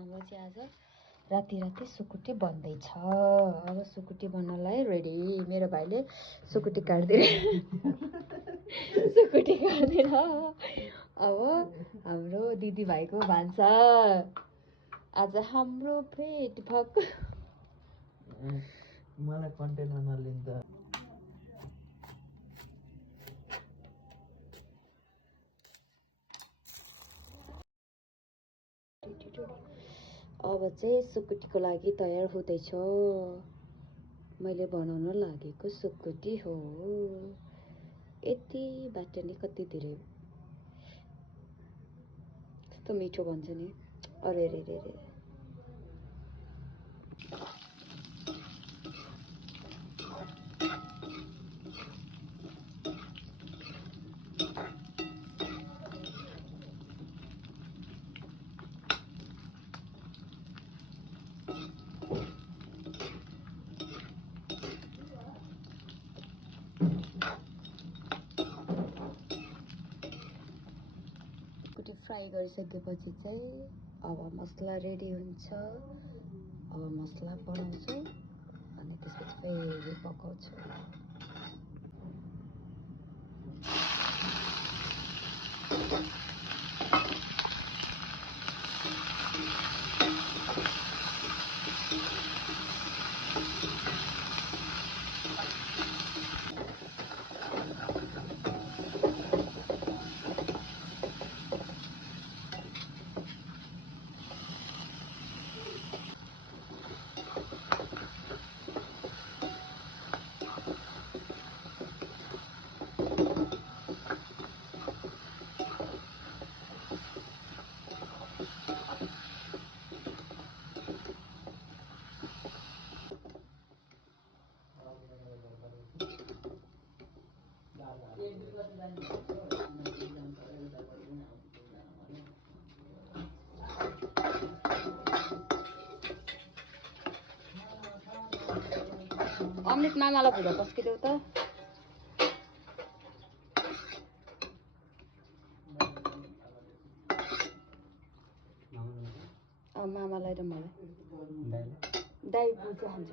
हाम्रो चाहिँ आज राति सुकुटी बन्दैछ। अब सुकुटी बन्नलाई रेडी। मेरो भाइले सुकुटी काट्दैन अब हाम्रो दिदी भाइको भान्सा। आज हाम्रो पेट भक मलाई कन्टेन्ट नलिन्छ। अब चाहिँ सुकुटीको लागि तयार हुँदैछ। मैले बनाउन लागेको सुकुटी हो। यतिबाट नि कति धेरै कस्तो मिठो भन्छ नि। अरे रे रे रे सुकुटी फ्राई गरिसकेपछि चाहिँ अब मसला रेडी हुन्छ। अब मसला बनाउँछु अनि त्यसपछि फेरि पकाउँछु। अमृत मामालाई भुजा पस्किदेऊ त। मामालाई र मलाई दाइ भुजा खान्छ।